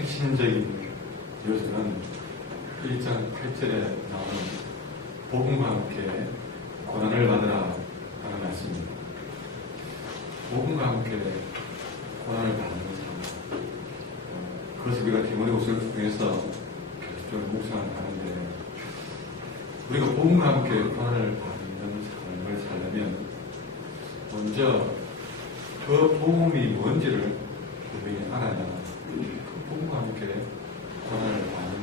핵심적인 요소는 1장 8절에 나오는 복음과 함께 고난을 받으라 하는 말씀입니다. 복음과 함께 고난을 받는 삶. 그것을 우리가 디모데후서를 통해서 계속적으로 묵상을 하는데, 우리가 복음과 함께 고난을 받는 삶을 살려면 먼저 그 복음이 뭔지를 분명히 알아야 그 복음과 함께 고난을 받는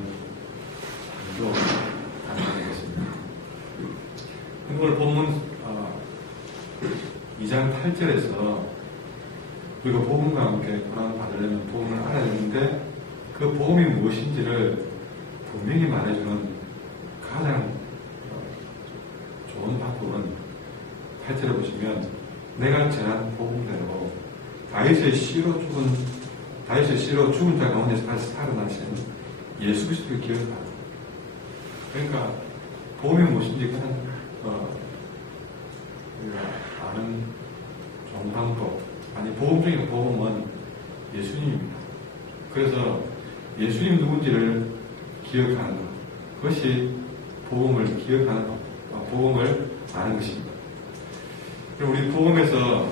삶도 가능하겠습니다. 오늘 본문 2장 8절에서 우리가 복음과 함께 고난을 받으려면 복음을 알아야 되는데, 그 복음이 무엇인지를 분명히 말해주는 가장 좋은 방법은 8절에 보시면, 내가 전한 복음대로 다윗의 씨로 죽은 자 가운데서 다시 살아나신 예수 그리스도를 기억하라. 그러니까 복음이 무엇인지 그냥 우리가 아는 좋은 방법, 아니 복음적인 복음은 예수님입니다. 그래서 예수님 누군지를 기억하는 것, 그것이 복음을 기억하는 것, 복음을 아는 것입니다. 그럼 우리 복음에서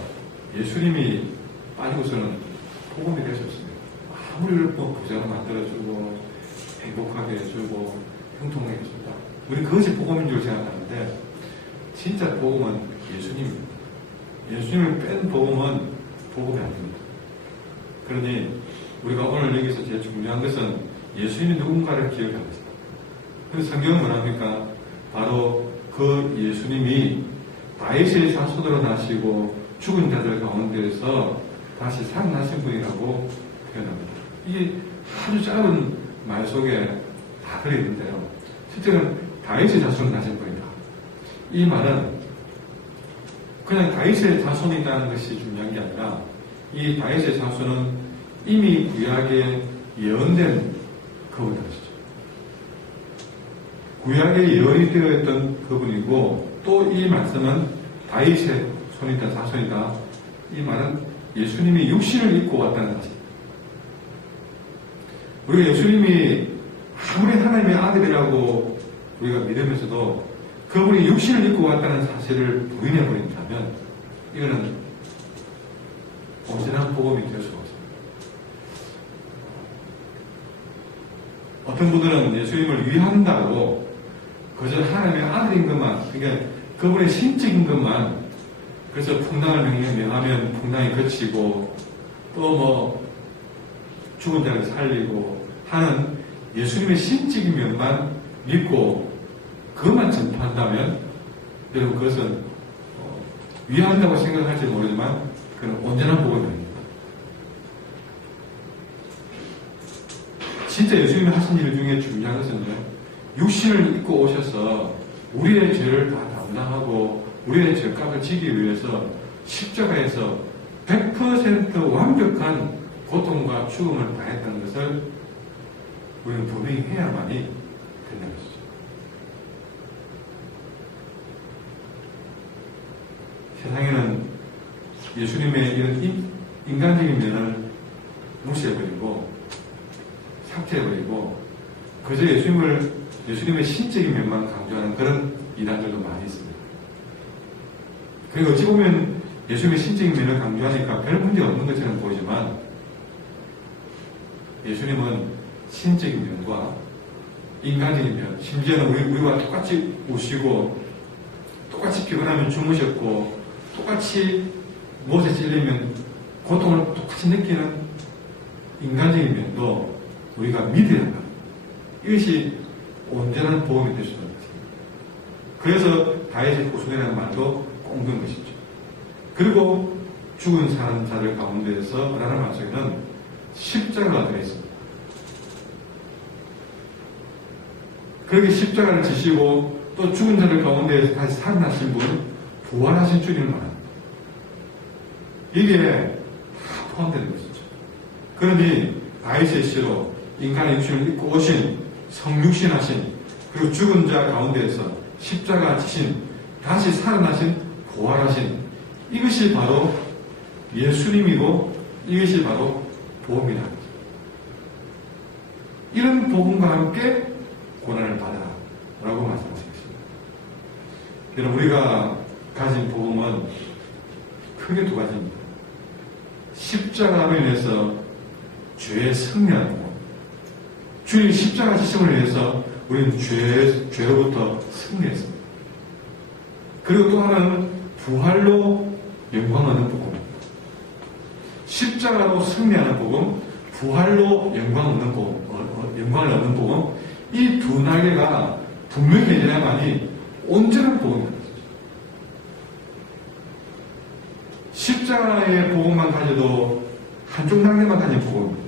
예수님이 빠지고서는 복음이 될 수 없습니다. 아무리 부자로 만들어주고 행복하게 해주고 형통하게 해준다, 우리 그것이 복음인 줄 생각하는데, 진짜 복음은 예수님입니다. 예수님을 뺀 복음은 복음이 아닙니다. 그러니 우리가 오늘 여기서 제일 중요한 것은 예수님이 누군가를 기억하는 것입니다. 그래서 성경은 뭐랍니까? 바로 그 예수님이 다윗의 자손으로 나시고 죽은 자들 가운데에서 다시 살아나신 분이라고 표현합니다. 이게 아주 짧은 말 속에 다 들어있는데요, 실제는 다윗의 자손으로 나신 분이다. 이 말은 그냥 다윗의 자손이라는 것이 중요한 게 아니라, 이 다윗의 자손은 이미 구약에 예언된 그분인 것이죠. 구약에 예언이 되어 있던 그분이고, 또 이 말씀은 다윗의 손이다, 자손이다. 이 말은 예수님이 육신을 입고 왔다는 것입니다. 우리가 예수님이 아무리 하나님의 아들이라고 우리가 믿으면서도 그분이 육신을 입고 왔다는 사실을 부인해버린다면, 이거는 온전한 복음이 될 수가 없습니다. 어떤 분들은 예수님을 위한다고 그저 하나님의 아들인 것만, 그러니까 그분의 신적인 것만, 그래서 풍랑을 명하면 풍랑이 그치고 또 죽은 자를 살리고 하는 예수님의 신적인 면만 믿고 그것만 전파한다면, 여러분 그것은 위한다고 생각할지 모르지만 그건 온전한 복음이 아닙니다. 진짜 예수님이 하신 일 중에 중요한 것은요, 육신을 입고 오셔서 우리의 죄를 다 담당하고 우리의 죄값을 지기 위해서 십자가에서 100% 완벽한 고통과 죽음을 당했다는 것을 우리는 분명히 해야만이 된다는 것이죠. 세상에는 예수님의 이런 인간적인 면을 무시해버리고 삭제해버리고 그저 예수님의 신적인 면만 강조하는 그런 이단들도 많이 있습니다. 그리고 어찌 보면 예수님의 신적인 면을 강조하니까 별 문제 없는 것처럼 보이지만, 예수님은 신적인 면과 인간적인 면, 심지어는 우리와 똑같이 우시고 똑같이 피곤하면 주무셨고 똑같이 못에 찔리면 고통을 똑같이 느끼는 인간적인 면도 우리가 믿어야 합니다. 이것이 온전한 복음이 될 수 있는 것입니다. 그래서 다윗의 후손이라는 말도 꼭 넣은 것이죠. 그리고 죽은 사는 자들 가운데에서 라는 말 속에는 십자가가 되어 있습니다. 그렇게 십자가를 지시고 또 죽은 자들 가운데에서 다시 살아나신 분, 부활하신 주님을 말합니다. 이게 다 포함되는 것이죠. 그러니 다윗의 씨로 인간의 육신을 입고 오신 성육신하신, 그리고 죽은 자 가운데에서 십자가 지신, 다시 살아나신, 부활하신, 이것이 바로 예수님이고 이것이 바로 복음이라는 거죠. 이런 복음과 함께 고난을 받아라 라고 말씀하셨습니다. 여러분, 우리가 가진 복음은 크게 두 가지입니다. 십자가로 인해서 죄의 승리하는 복음. 주님 십자가 지심을 위해서 우리는 죄로부터 승리했습니다. 그리고 또 하나는 부활로 영광 얻는 복음입니다. 십자가로 승리하는 복음, 부활로 영광을 얻는 복음, 이 두 날개가 분명히 해야만이 온전한 복음입니다. 십자가의 복음만 가져도 한쪽 날개만 가진 복음입니다.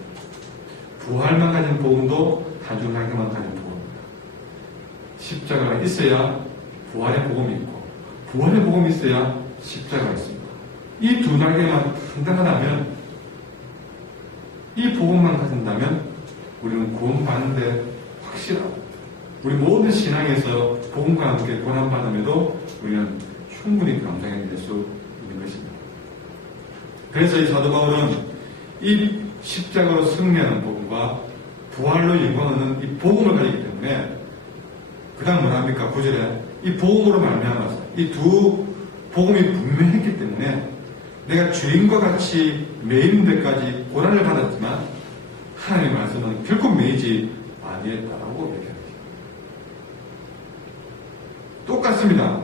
부활만 가진 복음도 한쪽 날개만 가진 복음입니다. 십자가가 있어야 부활의 복음이 있고, 부활의 복음이 있어야 십자가가 있습니다. 이 두 날개만 당당하다면, 이 복음만 가진다면 우리는 구원받는데 확실하고, 우리 모든 신앙에서 복음과 함께 고난받음에도 우리는 충분히 감당해낼 수 있는 것입니다. 그래서 이 사도 바울은 이 십자가로 승리하는 복음과 부활로 영광 얻는 이 복음을 가지기 때문에, 그 다음 뭐라 합니까? 9절에 이 복음으로 말미암아서 이 두 복음이 분명했기 때문에 내가 주인과 같이 매이는 데까지 고난을 받았지만 하나님의 말씀은 결코 매이지 아니했다라고 얘기합니다. 똑같습니다.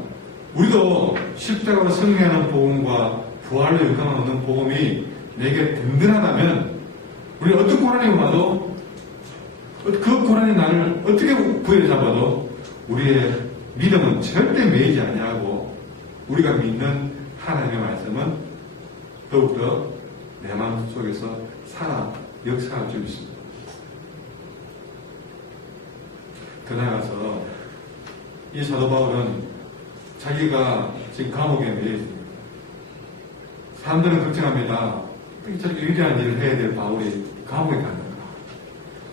우리도 십자가로 승리하는 복음과 부활로 영광을 얻는 복음이 내게 든든하다면 우리 어떤 고난이 와도, 그 고난이 나를 어떻게 부여잡아도 우리의 믿음은 절대 매이지 아니하고, 우리가 믿는 하나님의 말씀은 더욱더 내 마음 속에서 살아 역사할 줄 믿습니다. 더 나아가서 이 사도 바울은 자기가 지금 감옥에 매여 있습니다. 사람들은 걱정합니다. 저렇게 위대한 일을 해야 될 바울이 감옥에 갔는가?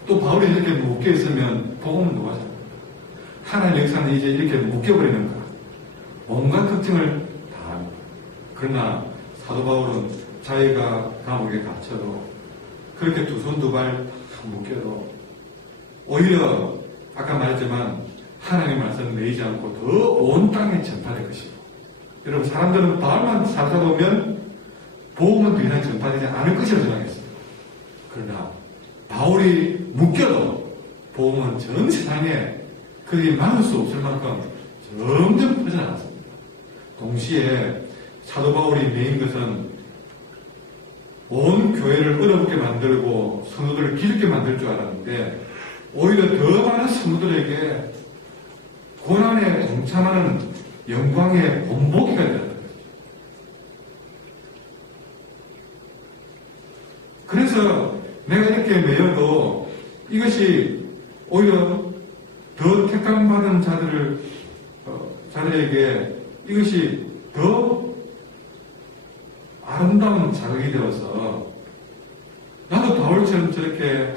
또 바울이 이렇게 묶여 있으면 복음은 누가 잡는가? 하나님의 역사는 이제 이렇게 묶여버리는가? 온갖 걱정을 다 합니다. 그러나 사도 바울은 자기가 감옥에 갇혀도, 그렇게 두 손 두 발 묶여도 오히려 아까 말했지만 하나님의 말씀을 매이지 않고 더 온 땅에 전파될 것이고, 여러분, 사람들은 바울만 살다 보면 복음은 더 이상 전파되지 않을 것이라고 생각했습니다. 그러나 바울이 묶여도 복음은 전 세상에 그게 막을 수 없을 만큼 점점 퍼져나갔습니다. 동시에 사도 바울이 매인 것은 온 교회를 어렵게 만들고 성도들을 기죽게 만들 줄 알았는데, 오히려 더 많은 성도들에게 고난에 동참하는 영광의 본보기가 되었다. 그래서 내가 이렇게 매여도 이것이 오히려 더 택함받은 자들에게 이것이 더 아름다운 자극이 되어서 나도 바울처럼 저렇게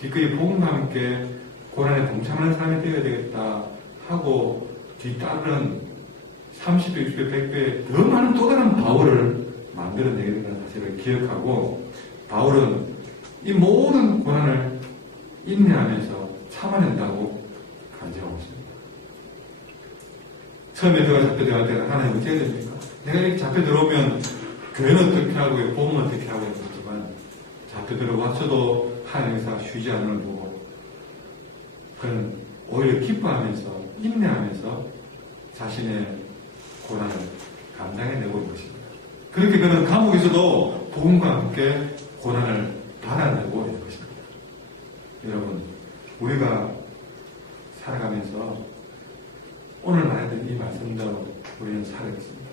기꺼이 복음과 함께 고난에 동참하는 사람이 되어야 되겠다 하고 뒤따르는 30배, 60배, 100배 더 많은 또 다른 바울을 만들어내게 된다는 사실을 기억하고, 바울은 이 모든 고난을 인내하면서 참아낸다고 간증하고 있습니다. 처음에 내가 잡혀 들어갈 때는 하나님 어떻게 해야 됩니까? 내가 이렇게 잡혀 들어오면 교회는 어떻게 하고요, 복음은 어떻게 하고 있지만 잡혀 들어와서도 하나님께서 쉬지 않는 걸 보고, 그는 오히려 기뻐하면서 인내하면서 자신의 고난을 감당해내고 있는 것입니다. 그렇게 그는 감옥에서도 복음과 함께 고난을 받아내고 있는 것입니다. 여러분, 우리가 살아가면서 오늘 말했던 이 말씀대로 우리는 살아있습니다.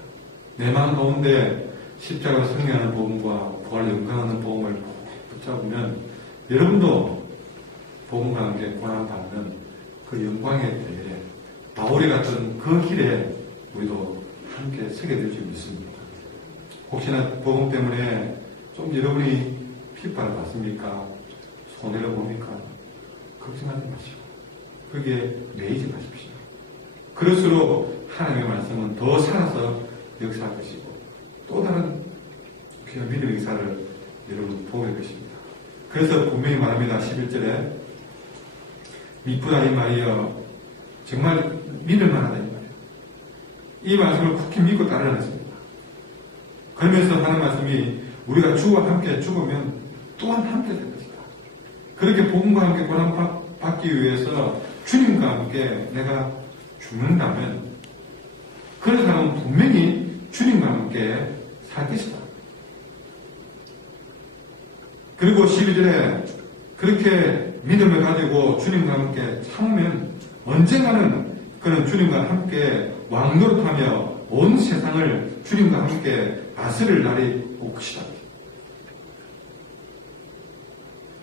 내 마음 가운데 십자가로 승리하는 복음과 부활 영광하는 복음을 붙잡으면 여러분도 복음과 함께 고난받는 그 영광의 때에 바울이 같은 그 길에 우리도 함께 서게 될 줄 믿습니다. 혹시나 복음 때문에 좀 여러분이 핍박을 받습니까? 손해를 봅니까? 걱정하지 마시고 거기에 매이지 마십시오. 그럴수록 하나님의 말씀은 더 살아서 역사할 것이고 또 다른 귀한 믿음의 역사를 여러분 보게 될 것입니다. 그래서 분명히 말합니다. 11절에 미쁘다 이 말이여 정말 믿을 만하다 이 말이에요. 이 말씀을 굳게 믿고 따르라는 것입니다. 그러면서 하는 말씀이 우리가 주와 함께 죽으면 또한 함께 될 것이다. 그렇게 복음과 함께 고난받기 위해서 주님과 함께 내가 죽는다면 그런 사람은 분명히 주님과 함께 살 것이다. 그리고 12절에 그렇게 믿음을 가지고 주님과 함께 참으면 언젠가는 그는 주님과 함께 왕노릇하며 온 세상을 주님과 함께 다스릴 날이 올 것이다.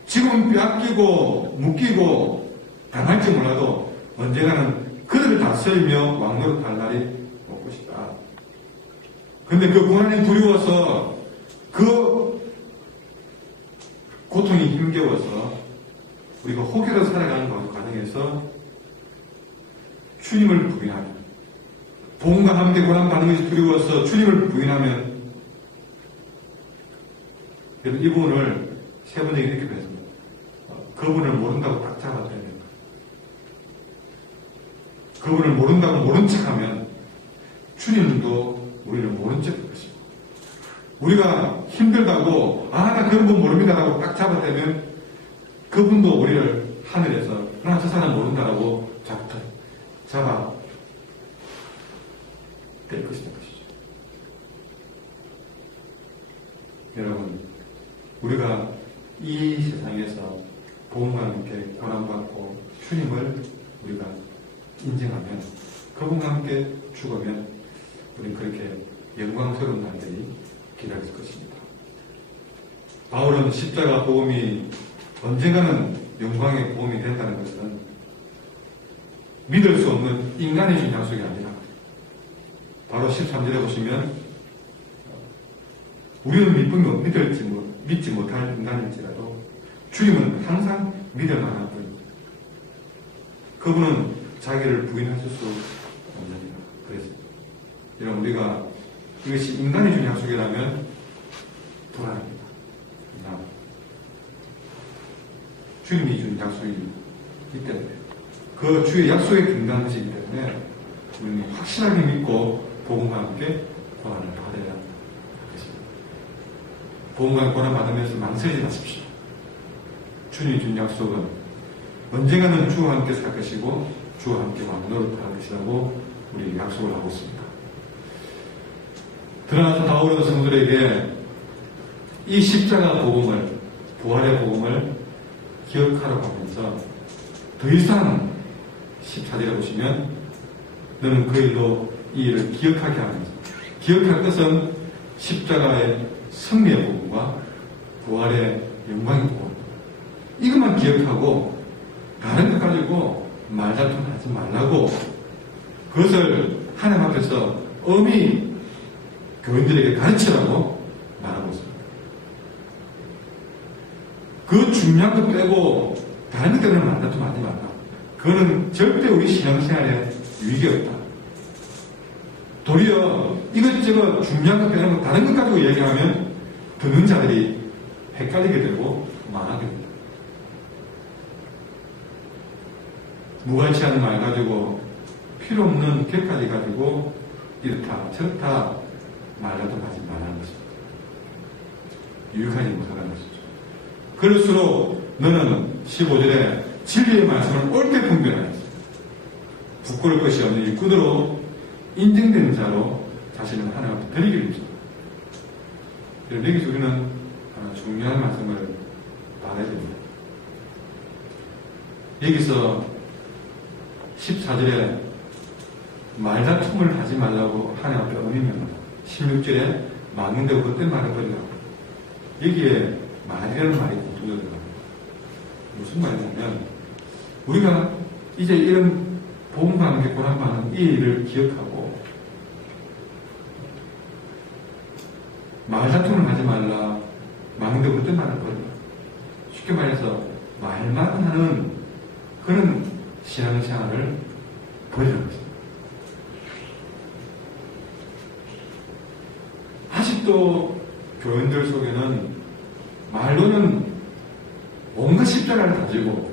지금 빼앗기고 묶이고 당할지 몰라도 언젠가는 그들을 다스리며 왕노릇할 날이 올 것이다. 근데 그 고난이 두려워서 그 고통이 힘겨워서 우리가 혹여라도 살아가는 과정에서 주님을 부인하면 복음과 함께 고난받는 것이 두려워서 주님을 부인하면 이 부분을 세 번째 이렇게 배웠습니다. 그분을 모른다고 딱 잡아야 됩니다. 그분을 모른다고 모른 척하면 주님도 우리를 모른 척할 것입니다. 우리가 힘들다고 나 그런 분 모릅니다라고 딱 잡아대면 그분도 우리를 하늘에서 나 저 사람 모른다라고 잡아 될 것이다. 여러분, 우리가 이 세상에서 복음과 함께 고난받고 주님을 우리가 인정하면 그분과 함께 죽으면 우리는 그렇게 영광스러운 날들이 기다릴 것입니다. 바울은 십자가 복음이 언젠가는 영광의 복음이 된다는 것은 믿을 수 없는 인간의 준 약속이 아니라 바로 13절에 보시면 우리는 믿지 못할 인간일지라도 주님은 항상 믿을 만한 분입니다. 그분은 자기를 부인하실 수 없느니라. 그래서 여러분 우리가 이것이 인간이 준 약속이라면 불안합니다. 주님이 준 약속이기 때문에 그 주의 약속에 근거한 것이기 때문에 우리는 확실하게 믿고 복음과 함께 고난을 받아야 하겠습니다. 복음과 고난 받으면서 망설이지 마십시오. 주님이 준 약속은 언젠가는 주와 함께 살 것이고 주와 함께 왕노릇할 것이라고 우리 약속을 하고 있습니다. 그러나 바울은 성도들에게 이 십자가 복음을, 부활의 복음을 기억하라고 하면서 더 이상 14절에 보시면 너는 그 일로 이 일을 기억하게 하면서 기억할 것은 십자가의 승리의 복음과 부활의 영광의 복음 이것만 기억하고 다른 것 가지고 말다툼하지 말라고 그것을 하나님 앞에서 엄히 교인들에게 가르치라고 말하고 있습니다. 그 중요한 것 빼고 다른 것 때문에 말다툼하지 말라. 그거는 절대 우리 신앙생활에 유익이 없다. 도리어 이것저것 중요한 것 빼는 거 다른 것 가지고 얘기하면 듣는 자들이 헷갈리게 되고 망하게 됩니다. 무관치한 말 가지고 필요 없는 객까지 가지고 이렇다 저렇다 말다툼하지 말라는 것입니다. 유익하지 못하는 것이죠. 그럴수록 너는 15절에 진리의 말씀을 옳게 분별하였어. 부끄러울 것이 없는 일꾼으로 인정된 자로 자신을 하나님 앞에 드리기를 입니다. 여기서 우리는 중요한 말씀을 받아야 됩니다. 여기서 14절에 말다툼을 하지 말라고 하나님 앞에 의미합니다. 16절에 막는데 그때 말해버리라고. 여기에 말이라는 말이 공통적입니다. 무슨 말이냐면 우리가 이제 이런 복음과 함께 고난받는 이 일을 기억하고 말다툼을 하지 말라. 막는데 그때 말해버리라. 쉽게 말해서 말만 하는 그런 신앙생활을 버리는 것입니다. 아직도 교인들 속에는 말로는 온갖 십자가를 가지고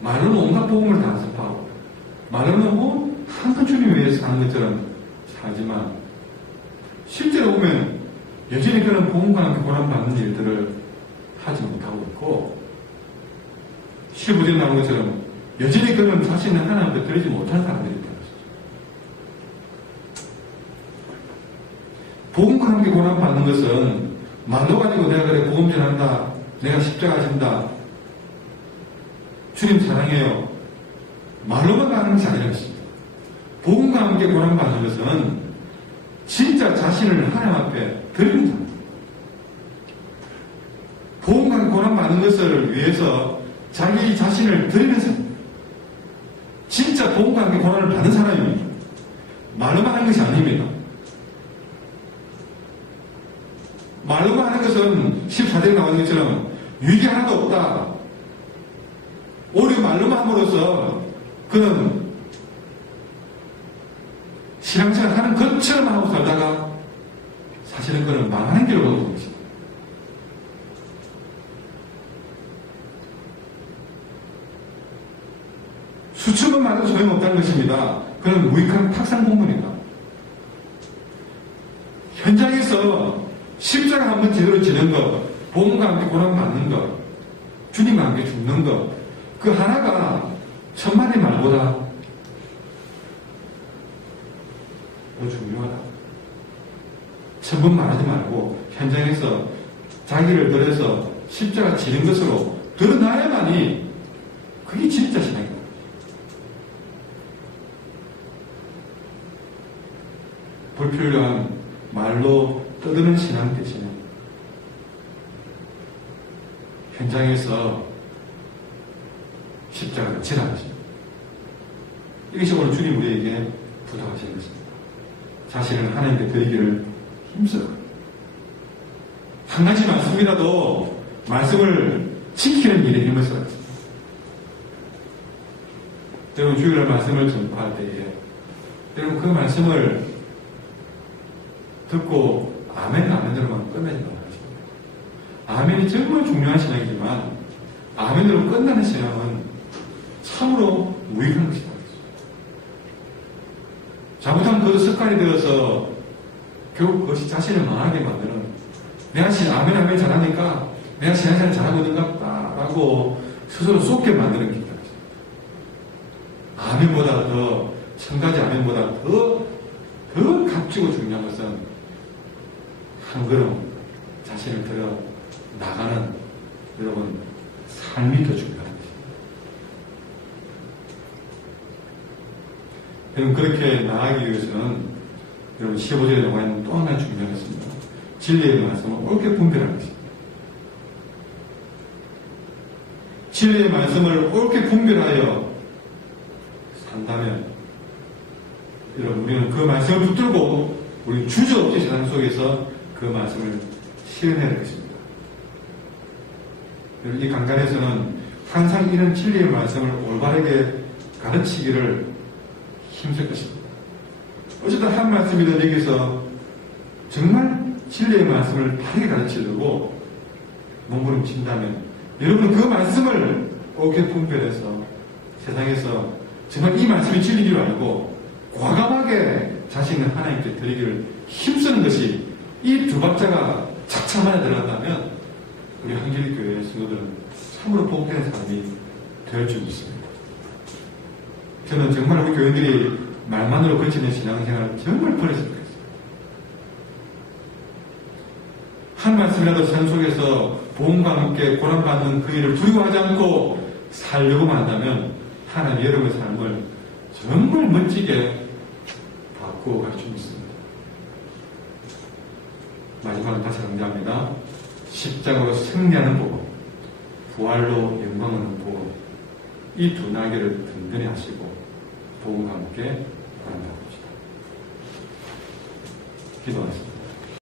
말로는 온갖 복음을 다 선포하고 말로는 항상 주님 위해서 사는 것처럼 살지만 실제로 보면 여전히 그런 복음과 함께 고난받는 일들을 하지 못하고 있고 15절에 나온 것처럼 여전히 그런 자신을 하나님 앞에 드리지 못한 사람들이 있다. 복음과 함께 고난받는 것은 말로 가지고 내가 그래 복음 전한다, 내가 십자가 진다, 주님 사랑해요, 말로만 가는 것이 아니라 것입니다. 복음과 함께 고난받는 것은 진짜 자신을 하나님 앞에 드리는 사람. 복음과 함께 고난받는 것을 위해서 자기 자신을 드리는 사람. 진짜 복음과 함께 고난을 받는 사람입니다. 말로만 하는 것이 아닙니다. 말로만 하는 것은 14절에 나오는 것처럼 위기 하나도 없다. 오히려 말로만 함으로써 그는 신앙생활 하는 것처럼 하고 살다가 사실은 그는 망하는 길을 가고 있는 것입니다. 수천 번 말해도 소용없다는 것입니다. 그는 무익한 탁상 공문이다. 현장에서 십자가 한번 제대로 지는 것, 복음과 함께 고난받는 것, 주님과 함께 죽는 것, 그 하나가 천만의 말보다 더 중요하다. 천번 말하지 말고 현장에서 자기를 들여서 십자가 지는 것으로 드러나야만이 그게 진짜 신앙이다. 불필요한 말로 떠드는 신앙 대신에 현장에서 십자가를 지라 것입니다. 이것이 오늘 주님 우리에게 부탁하시는 것입니다. 자신을 하나님께 드리기를 힘써. 한 가지 말씀이라도 말씀을 지키는 일에 힘을 써야 합니다. 여러분 주일날 말씀을 전파할 때에 여러분 그 말씀을 듣고 아멘, 아멘으로만 끝내지 말아주십니다. 아멘이 정말 중요한 신앙이지만 아멘으로 끝나는 신앙은 참으로 무익한 것이다. 잘못하면 그것도 습관이 되어서 결국 그것이 자신을 망하게 만드는, 내가 아멘, 아멘 잘하니까 내가 신앙생활 잘하고 있는 것 같다라고 스스로 쏟게 만드는 길이다. 아멘보다 더, 1000가지 아멘보다 더 값지고 중요한 것은 한 걸음 자신을 들어 나가는 여러분 삶이 더 중요한 것입니다. 여러분 그렇게 나아가기 위해서는 여러분 15절에 나와 있는 또 하나 중요한 것입니다. 진리의 말씀을 옳게 분별하는 것입니다. 진리의 말씀을 옳게 분별하여 산다면 여러분 우리는 그 말씀을 붙들고 우리 주저없이 세상 속에서 그 말씀을 실현해야 되겠습니다. 이 강단에서는 항상 이런 진리의 말씀을 올바르게 가르치기를 힘쓸 것입니다. 어쨌든 한 말씀이든 여기서 정말 진리의 말씀을 바르게 가르치려고 몸부림친다면 여러분은 그 말씀을 옳게 분별해서 세상에서 정말 이 말씀이 진리인 줄 알고 과감하게 자신을 하나님께 드리기를 힘쓰는 것이 이 두 박자가 착착만에 들어간다면 우리 한길교회 성도들은 참으로 복된 삶이 될 줄 믿습니다. 저는 정말 우리 교인들이 말만으로 거치는 신앙생활을 정말 버렸으면 좋겠어요. 한 말씀이라도 산 속에서 복음과 함께 고난받는 그 일을 두려워하지 않고 살려고만 한다면 하나님 여러분의 삶을 정말 멋지게 바꾸어 갈 수 있습니다. 마지막으로 다시 강조합니다. 십자가로 승리하는 복음, 부활로 영광 얻는 복음, 이 두 날개를 든든히 하시고 복음과 함께 고난받읍시다. 기도하겠습니다.